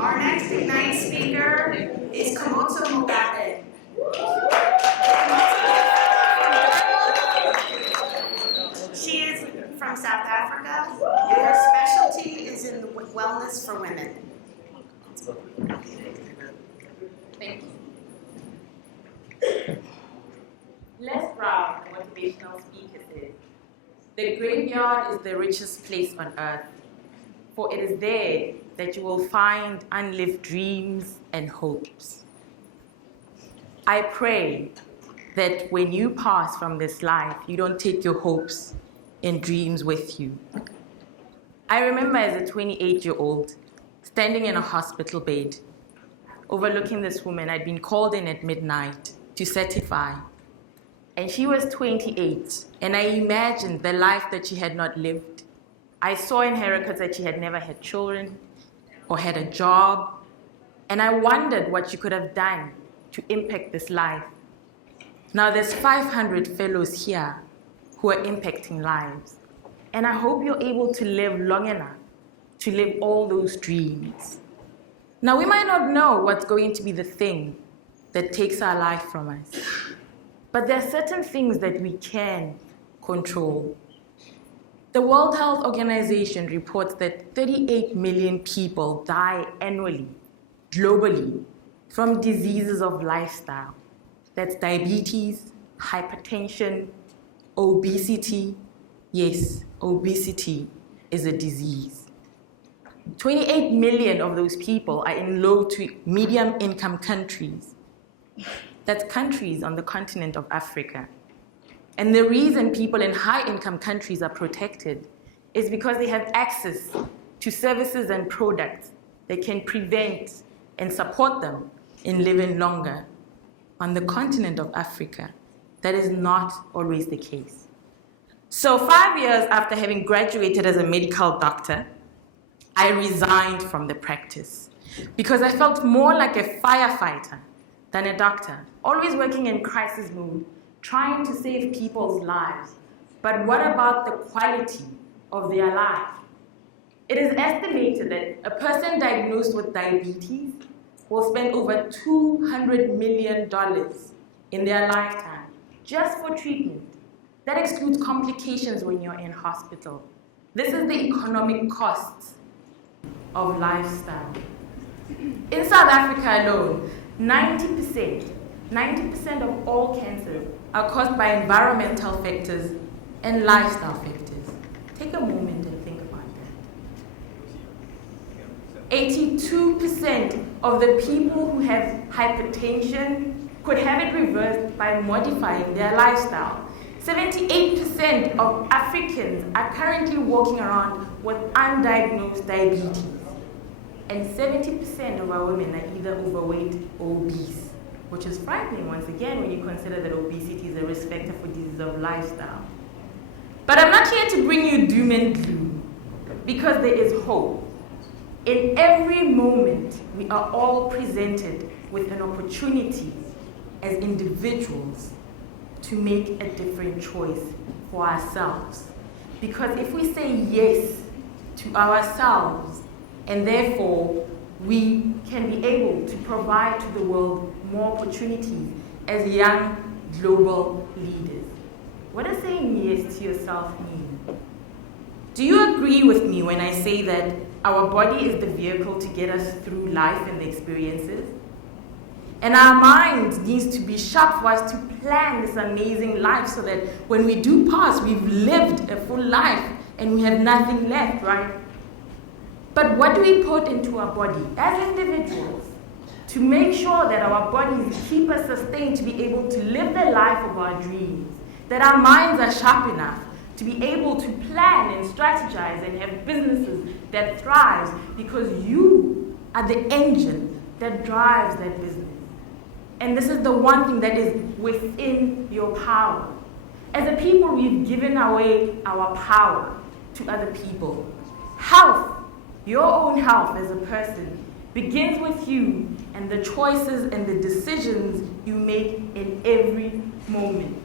Our next Ignite speaker is Mogapi. She is from South Africa, and her specialty is in wellness for women. Thank you. Les Brown, a motivational speaker, says, "The graveyard is the richest place on earth, for it is there that you will find unlived dreams and hopes." I pray that when you pass from this life, you don't take your hopes and dreams with you. I remember as a 28-year-old standing in a hospital bed, overlooking this woman. I'd been called in at midnight to certify. And she was 28, and I imagined the life that she had not lived. I saw in her records that she had never had children or had a job, and I wondered what she could have done to impact this life. Now there's 500 fellows here who are impacting lives, and I hope you're able to live long enough to live all those dreams. Now we might not know what's going to be the thing that takes our life from us, but there are certain things that we can control. The World Health Organization reports that 38 million people die annually, globally, from diseases of lifestyle. That's diabetes, hypertension, obesity. Yes, obesity is a disease. 28 million of those people are in low to medium income countries. That's countries on the continent of Africa. And the reason people in high-income countries are protected is because they have access to services and products that can prevent and support them in living longer. On the continent of Africa, that is not always the case. So 5 years after having graduated as a medical doctor, I resigned from the practice because I felt more like a firefighter than a doctor, always working in crisis mode, trying to save people's lives. But what about the quality of their life? It is estimated that a person diagnosed with diabetes will spend over $200 million in their lifetime just for treatment. That excludes complications when you're in hospital. This is the economic costs of lifestyle. In South Africa alone, 90% of all cancers are caused by environmental factors and lifestyle factors. Take a moment and think about that. 82% of the people who have hypertension could have it reversed by modifying their lifestyle. 78% of Africans are currently walking around with undiagnosed diabetes. And 70% of our women are either overweight or obese, which is frightening once again when you consider that obesity is a risk factor for disease of lifestyle. But I'm not here to bring you doom and gloom, because there is hope. In every moment, we are all presented with an opportunity as individuals to make a different choice for ourselves. Because if we say yes to ourselves, and therefore we can be able to provide to the world more opportunities as young global leaders. What does saying yes to yourself mean? Do you agree with me when I say that our body is the vehicle to get us through life and the experiences? And our mind needs to be sharp for us to plan this amazing life so that when we do pass, we've lived a full life and we have nothing left, right? But what do we put into our body as individuals to make sure that our bodies keep us sustained to be able to live the life of our dreams, that our minds are sharp enough to be able to plan and strategize and have businesses that thrive, because you are the engine that drives that business. And this is the one thing that is within your power. As a people, we've given away our power to other people. Health, your own health as a person, begins with you and the choices and the decisions you make in every moment.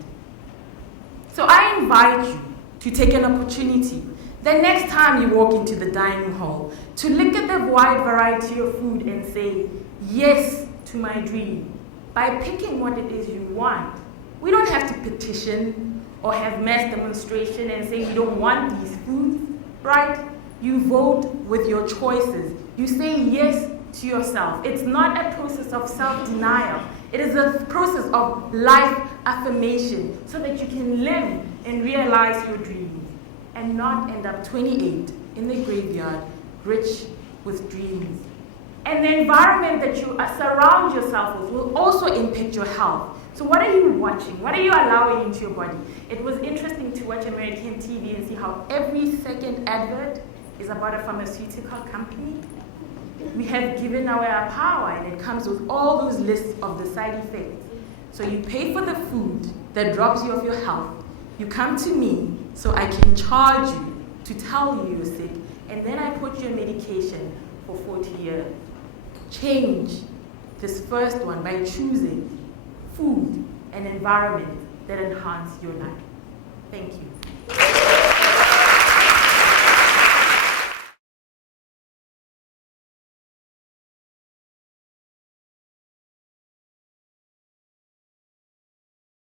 So I invite you to take an opportunity The next time you walk into the dining hall, to look at the wide variety of food and say, yes to my dream, by picking what it is you want. We don't have to petition or have mass demonstration and say we don't want these foods, right? You vote with your choices. You say yes to yourself. It's not a process of self-denial. It is a process of life affirmation so that you can live and realize your dreams and not end up 28 in the graveyard, rich with dreams. And the environment that you surround yourself with will also impact your health. So what are you watching? What are you allowing into your body? It was interesting to watch American TV and see how every second advert is about a pharmaceutical company. We have given away our power, and it comes with all those lists of the side effects. So you pay for the food that robs you of your health. You come to me so I can charge you to tell you you're sick, and then I put you on medication for 40 years. Change this first one by choosing food and environment that enhance your life. Thank you.